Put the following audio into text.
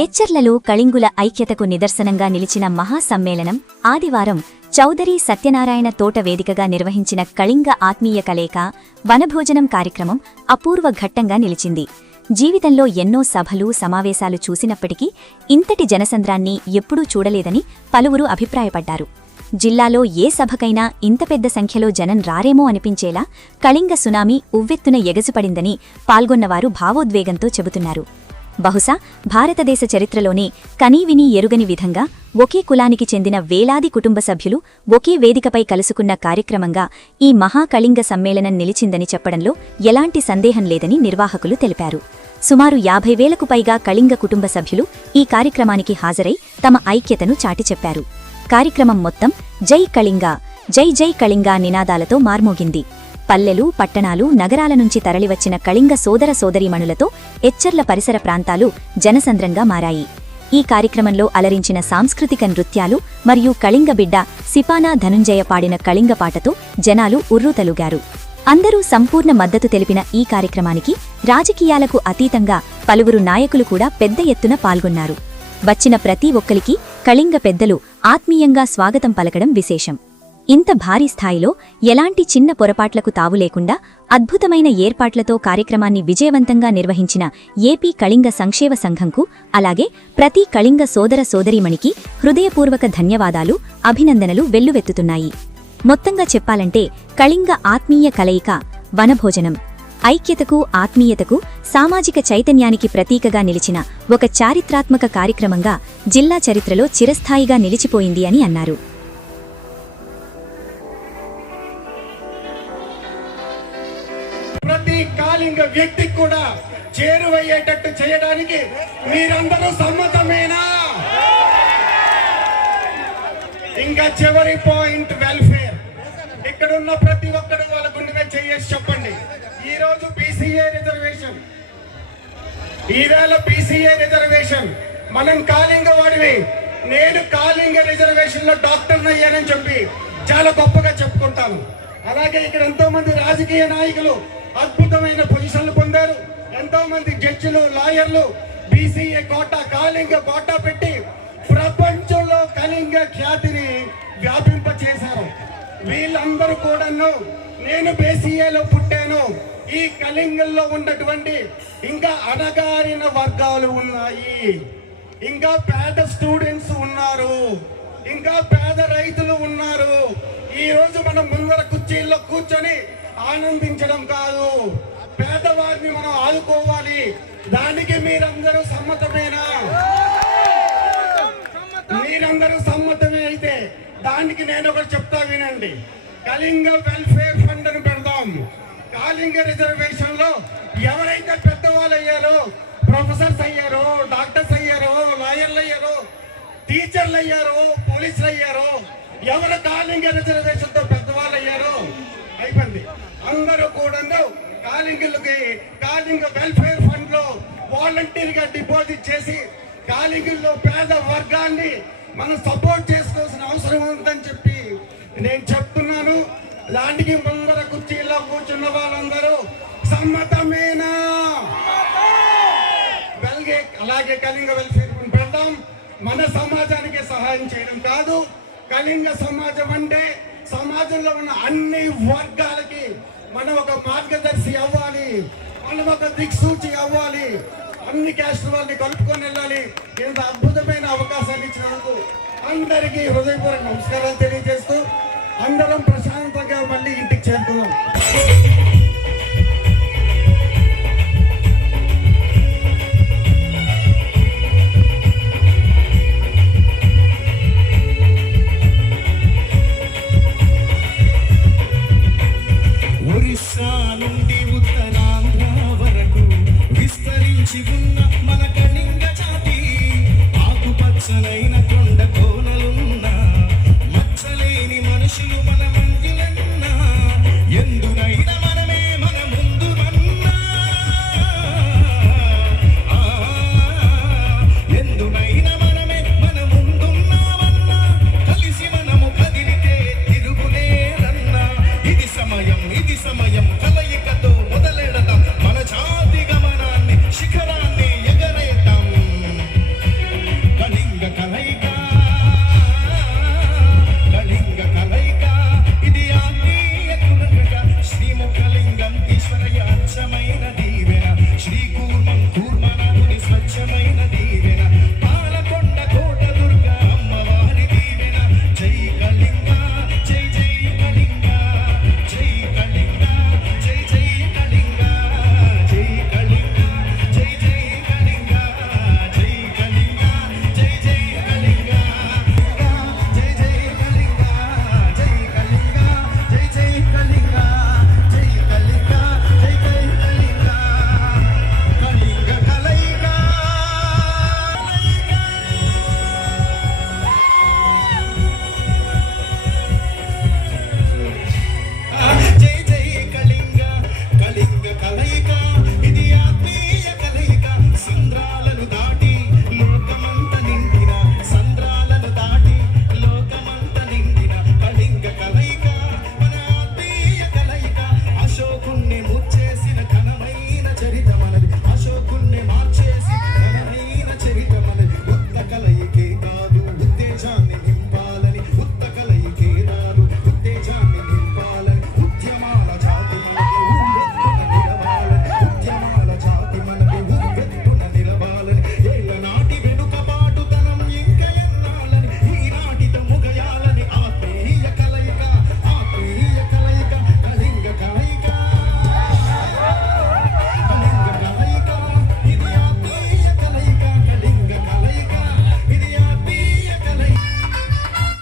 ఏచ్చర్లలో కళింగుల ఐక్యతకు నిదర్శనంగా నిలిచిన మహాసమ్మేళనం ఆదివారం చౌదరి సత్యనారాయణ తోట వేదికగా నిర్వహించిన కళింగ ఆత్మీయ కలయిక వనభోజనం కార్యక్రమం అపూర్వ ఘట్టంగా నిలిచింది. జీవితంలో ఎన్నో సభలు సమావేశాలు చూసినప్పటికీ ఇంతటి జనసంద్రాన్ని ఎప్పుడూ చూడలేదని పలువురు అభిప్రాయపడ్డారు. జిల్లాలో ఏ సభకైనా ఇంత పెద్ద సంఖ్యలో జనం రారేమో అనిపించేలా కళింగ సునామీ ఉవ్వెత్తున ఎగసిపడిందని పాల్గొన్నవారు భావోద్వేగంతో చెబుతున్నారు. బహుశా భారతదేశ చరిత్రలోనే కనీవినీ ఎరుగని విధంగా ఒకే కులానికి చెందిన వేలాది కుటుంబ సభ్యులు ఒకే వేదికపై కలుసుకున్న కార్యక్రమంగా ఈ మహాకళింగ సమ్మేళనం నిలిచిందని చెప్పడంలో ఎలాంటి సందేహం లేదని నిర్వాహకులు తెలిపారు. సుమారు 50,000కు పైగా కళింగ కుటుంబ సభ్యులు ఈ కార్యక్రమానికి హాజరై తమ ఐక్యతను చాటి చెప్పారు. కార్యక్రమం మొత్తం జై కళింగ, జై జై కళింగ నినాదాలతో మార్మోగింది. పల్లెలు, పట్టణాలు, నగరాల నుంచి తరలివచ్చిన కళింగ సోదర సోదరీమణులతో ఎచ్చర్ల పరిసర ప్రాంతాలు జనసంద్రంగా మారాయి. ఈ కార్యక్రమంలో అలరించిన సాంస్కృతిక నృత్యాలు మరియు కళింగ బిడ్డ సిపానా ధనుంజయ పాడిన కళింగ పాటతో జనాలు ఉర్రూతలుగారు. అందరూ సంపూర్ణ మద్దతు తెలిపిన ఈ కార్యక్రమానికి రాజకీయాలకు అతీతంగా పలువురు నాయకులు కూడా పెద్ద ఎత్తున పాల్గొన్నారు. వచ్చిన ప్రతి ఒక్కరికి కళింగ పెద్దలు ఆత్మీయంగా స్వాగతం పలకడం విశేషం. ఇంత భారీ స్థాయిలో ఎలాంటి చిన్న పొరపాట్లకు తావులేకుండా అద్భుతమైన ఏర్పాట్లతో కార్యక్రమాన్ని విజయవంతంగా నిర్వహించిన ఏపీ కళింగ సంక్షేమ సంఘంకు, అలాగే ప్రతి కళింగ సోదర సోదరీమణికి హృదయపూర్వక ధన్యవాదాలు, అభినందనలు వెల్లువెత్తుతున్నాయి. మొత్తంగా చెప్పాలంటే కళింగ ఆత్మీయ కలయిక వనభోజనం ఐక్యతకు, ఆత్మీయతకు, సామాజిక చైతన్యానికి ప్రతీకగా నిలిచిన ఒక చారిత్రాత్మక కార్యక్రమంగా జిల్లా చరిత్రలో చిరస్థాయిగా నిలిచిపోయింది అని అన్నారు. ప్రతి కాళింగ వ్యక్తికి కూడా చేరువయ్యేటట్టు చేయడానికి మీరందరూ సమ్మతమేనా? ఇంకా చివరి పాయింట్ వెల్ఫేర్. ఇక్కడ ఉన్న ప్రతి ఒక్కరు వాళ్ళ గుండె చేసి చెప్పండి. ఈరోజు బీసీఏ రిజర్వేషన్, ఈవేళ బీసీఏ రిజర్వేషన్. మనం కాళింగ వాడివి, నేను కాళింగ రిజర్వేషన్ లో డాక్టర్ అయ్యానని చెప్పి చాలా గొప్పగా చెప్పుకుంటాను. అలాగే ఇక్కడ ఎంతో మంది రాజకీయ నాయకులు అద్భుతమైన పొజిషన్లు పొందారు. ఎంతో మంది జడ్జిలు, లాయర్లు బీసీఏ కోటా, కాళింగ కోటా పెట్టి ప్రపంచంలో కళింగ ఖ్యాతిని వ్యాపింపచేశారు. వీళ్ళందరూ కూడాను నేను బీసీఏలో పుట్టాను. ఈ కళింగంలో ఉన్నటువంటి ఇంకా అణగారిన వర్గాలు ఉన్నాయి, ఇంకా పేద స్టూడెంట్స్ ఉన్నారు, ఇంకా పేద రైతులు ఉన్నారు. ఈ రోజు మనం ముందర కుర్చీల్లో కూర్చొని ఆనందించడం కాదు, పేదవారిని మనం ఆదుకోవాలి. దానికి మీరందరూ సమ్మతమేనా? మీరందరూ సమ్మతమే అయితే దానికి నేను ఒకటి చెప్తా వినండి. కళింగ వెల్ఫేర్ ఫండ్ అని పెడదాం. కాళింగ రిజర్వేషన్ లో ఎవరైతే పెద్దవాళ్ళు అయ్యారో, ప్రొఫెసర్స్ అయ్యారో, డాక్టర్స్ అయ్యారో, లాయర్లు అయ్యారో, టీచర్లు అయ్యారో, పోలీసులు అయ్యారో, ఎవరు కాళింగ రిజర్వేషన్ తో పెద్దవాళ్ళు అయ్యారో అయిపోయింది. అందరూ కూడా కాళింగులకి కాళింగ వెల్ఫేర్ ఫండ్ లో వాలంటీర్ గా డిపాజిట్ చేసి కాళింగుల్లో పేద వర్గాన్ని మనం సపోర్ట్ చేసుకోవాల్సిన అవసరం ఉందని చెప్పి నేను చెప్తున్నాను. దానికి ముందర కుర్చీలో కూర్చున్న వాళ్ళందరూ సమ్మతమేనా? అలాగే కళింగ వెల్ఫేర్ ఫండ్ పెడదాం. మన సమాజానికి సహాయం చేయడం కాదు. కళింగ సమాజం అంటే సమాజంలో ఉన్న అన్ని వర్గాలకి మనం ఒక మార్గదర్శి అవ్వాలి, మనం ఒక దిక్సూచి అవ్వాలి, అన్ని క్యాస్ట్ వాళ్ళని కలుపుకొని వెళ్ళాలి. ఇంత అద్భుతమైన అవకాశాన్ని ఇచ్చినందుకు అందరికీ హృదయపూర్వక నమస్కారాలు తెలియజేస్తూ అందరం ప్రశాంతంగా మళ్ళీ ఇంటికి చేరుతున్నాం. ఒరిస్సా నుండి ఉత్తరాంధ్ర వరకు విస్తరించి ఉన్న మన